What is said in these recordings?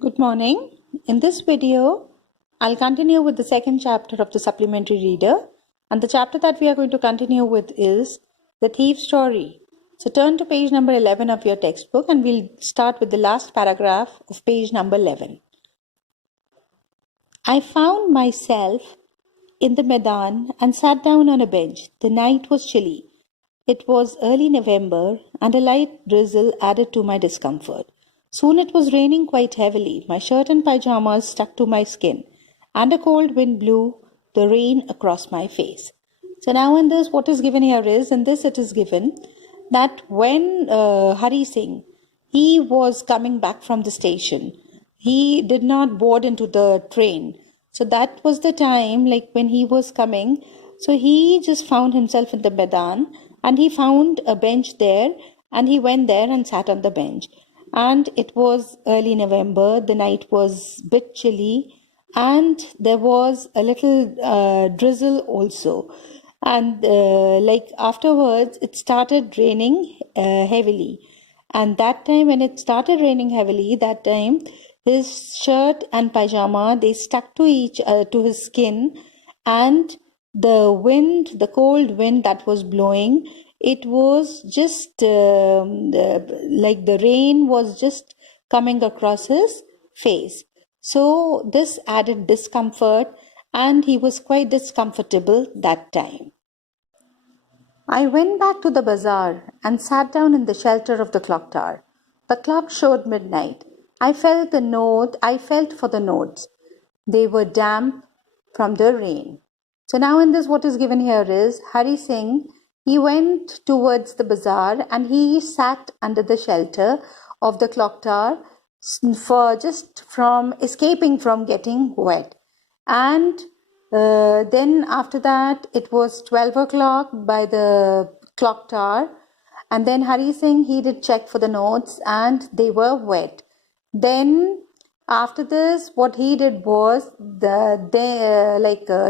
Good morning. In this video, I'll continue with the second chapter of the supplementary reader, and the chapter that we are going to continue with is The Thief's Story. So turn to page number 11 of your textbook and we'll start with the last paragraph of page number 11. I found myself in the Maidan and sat down on a bench. The night was chilly. It was early November and a light drizzle added to my discomfort. Soon it was raining quite heavily. My shirt and pyjamas stuck to my skin, and a cold wind blew the rain across my face. So now in this, what is given here is, in this it is given that when Hari Singh, he was coming back from the station, he did not board into the train. So that was the time, like when he was coming, so he just found himself in the Maidan and he found a bench there and he went there and sat on the bench. And it was early November, the night was a bit chilly and there was a little drizzle also. And like afterwards, it started raining heavily. And that time when it started raining heavily, that time his shirt and pajama, they stuck to his skin, and the wind, the cold wind that was blowing, it was just like the rain was just coming across his face. So this added discomfort and he was quite discomfortable that time. I went back to the bazaar and sat down in the shelter of the clock tower. The clock showed midnight. I felt for the notes. They were damp from the rain. So now in this, what is given here is Hari Singh, he went towards the bazaar and he sat under the shelter of the clock tower for just from escaping from getting wet. And then after that, it was 12 o'clock by the clock tower. And then Hari Singh, he did check for the notes and they were wet. Then after this, what he did was,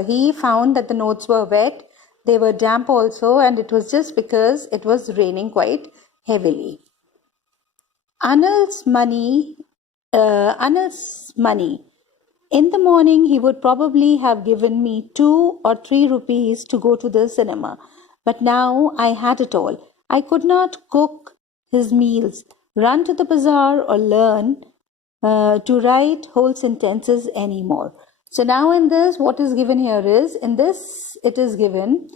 he found that the notes were wet. They were damp also, and it was just because it was raining quite heavily. Anil's money. In the morning, he would probably have given me 2 or 3 rupees to go to the cinema. But now I had it all. I could not cook his meals, run to the bazaar, or learn to write whole sentences anymore. So now in this, what is given here is, in this it is given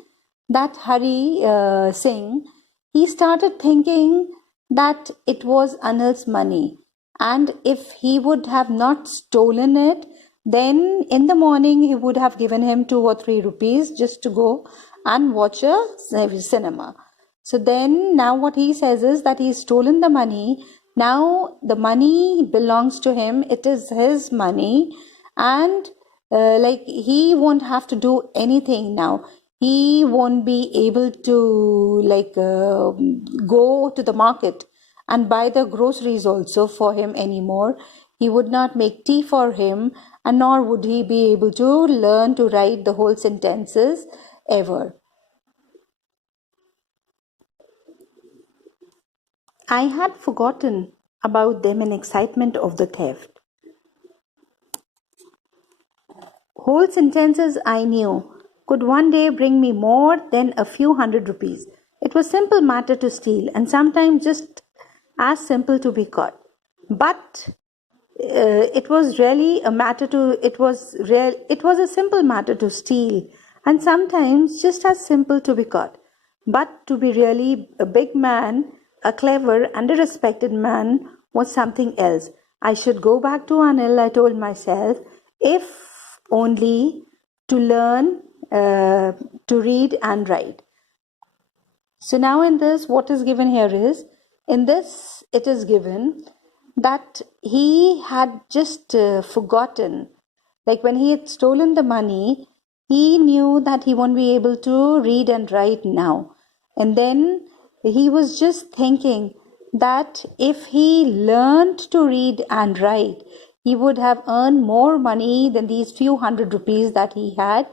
that Hari Singh, he started thinking that it was Anil's money. And if he would have not stolen it, then in the morning he would have given him 2 or 3 rupees just to go and watch a cinema. So then now what he says is that he's stolen the money. Now the money belongs to him. It is his money. And he won't have to do anything now. He won't be able to go to the market and buy the groceries also for him anymore. He would not make tea for him, and nor would he be able to learn to write the whole sentences ever. I had forgotten about them in excitement of the theft. Whole sentences, I knew, could one day bring me more than a few hundred rupees. It was simple matter to steal, and sometimes just as simple to be caught. But it was a simple matter to steal, and sometimes just as simple to be caught. But to be really a big man, a clever and a respected man, was something else. I should go back to Anil, I told myself, if only to learn to read and write. So now in this, what is given here is, in this it is given that he had just forgotten, like when he had stolen the money, he knew that he won't be able to read and write now. And then he was just thinking that if he learned to read and write, he would have earned more money than these few hundred rupees that he had.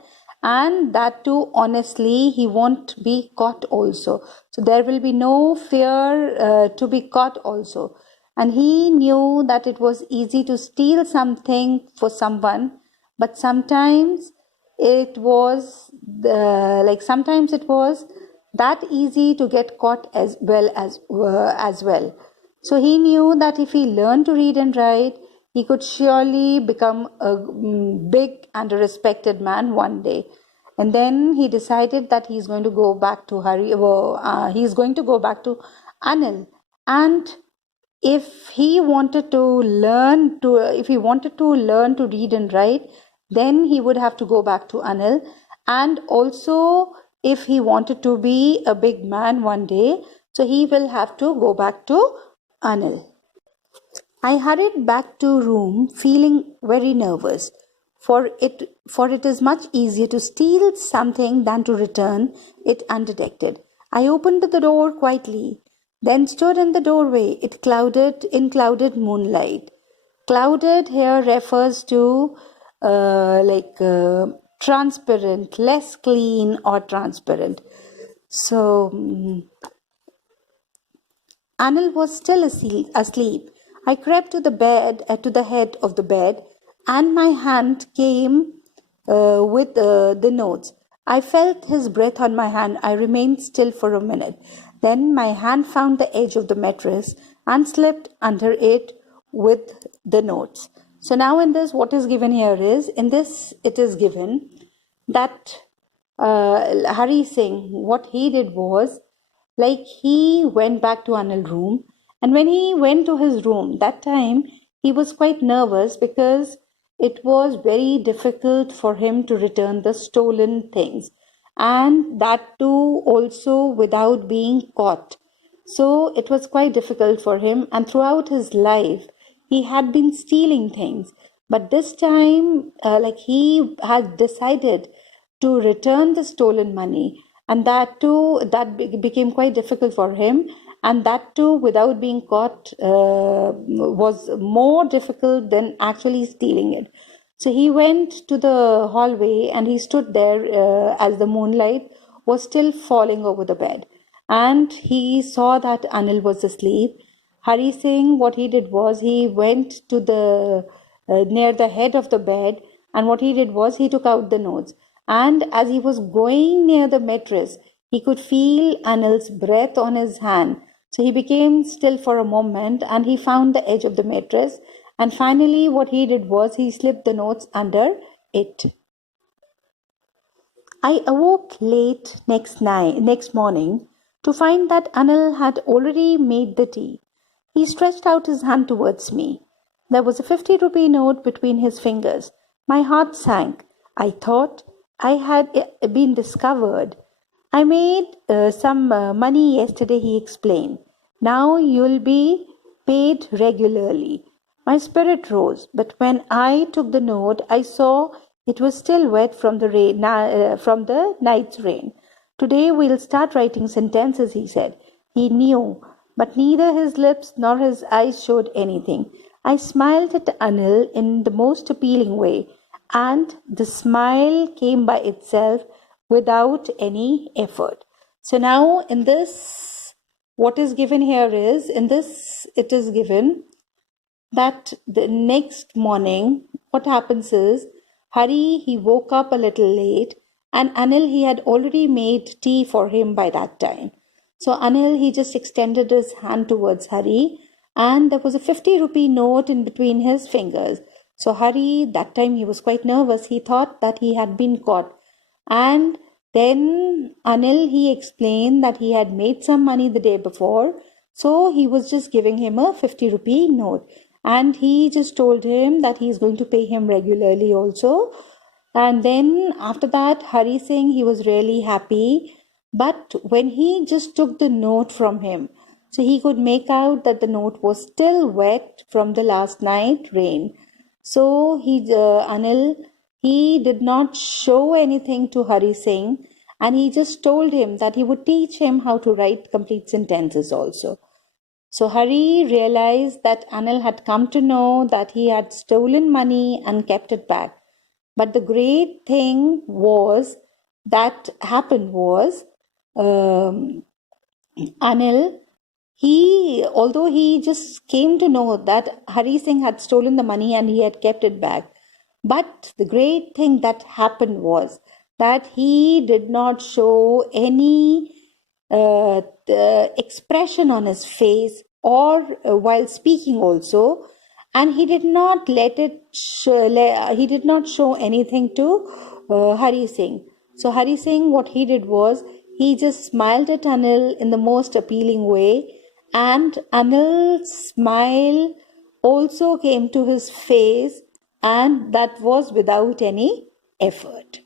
And that too, honestly, he won't be caught also. So there will be no fear to be caught also. And he knew that it was easy to steal something for someone, but sometimes it was sometimes it was that easy to get caught as well. So he knew that if he learned to read and write, he could surely become a big and a respected man one day. And then he decided that he's going to go back to he's going to go back to Anil. And if he wanted to learn to read and write, then he would have to go back to Anil. And also, if he wanted to be a big man one day, so he will have to go back to Anil. I hurried back to room feeling very nervous, for it is much easier to steal something than to return it undetected. I opened the door quietly, then stood in the doorway. It clouded moonlight. Clouded here refers to transparent, less clean or transparent. So Anil was still asleep. I crept to the head of the bed, and my hand came with the notes. I felt his breath on my hand. I remained still for a minute. Then my hand found the edge of the mattress and slipped under it with the notes. So now in this, what is given here is, it is given that Hari Singh, what he did was, he went back to Anil's room, and when he went to his room, that time he was quite nervous because it was very difficult for him to return the stolen things, and that too also without being caught. So it was quite difficult for him, and throughout his life he had been stealing things, but this time he had decided to return the stolen money, and that too became quite difficult for him, and that too without being caught was more difficult than actually stealing it. So he went to the hallway and he stood there as the moonlight was still falling over the bed, and he saw that Anil was asleep. Hari Singh, what he did was, he went to the near the head of the bed, and what he did was, he took out the notes. And as he was going near the mattress, he could feel Anil's breath on his hand. So he became still for a moment, and he found the edge of the mattress. And finally, what he did was, he slipped the notes under it. I awoke late next morning to find that Anil had already made the tea. He stretched out his hand towards me. There was a 50-rupee note between his fingers. My heart sank. I thought I had been discovered. I made some money yesterday, he explained. Now you'll be paid regularly. My spirit rose, but when I took the note, I saw it was still wet from the night's rain. Today we'll start writing sentences, he said. He knew, but neither his lips nor his eyes showed anything. I smiled at Anil in the most appealing way, and the smile came by itself without any effort. So now in this, what is given here is, it is given that the next morning, what happens is, Hari, he woke up a little late, and Anil, he had already made tea for him by that time. So Anil, he just extended his hand towards Hari, and there was a 50-rupee note in between his fingers. So Hari, that time he was quite nervous. He thought that he had been caught. And then Anil, he explained that he had made some money the day before. So he was just giving him a 50-rupee note. And he just told him that he is going to pay him regularly also. And then after that, Hari Singh, he was really happy. But when he just took the note from him, so he could make out that the note was still wet from the last night rain. So Anil, he did not show anything to Hari Singh, and he just told him that he would teach him how to write complete sentences also. So Hari realized that Anil had come to know that he had stolen money and kept it back. But the great thing was, that happened was, Anil, although he just came to know that Hari Singh had stolen the money and he had kept it back, but the great thing that happened was that he did not show any the expression on his face or while speaking also, and he did not he did not show anything to Hari Singh. So Hari Singh, what he did was he just smiled at Anil in the most appealing way, and Anil's smile also came to his face, and that was without any effort.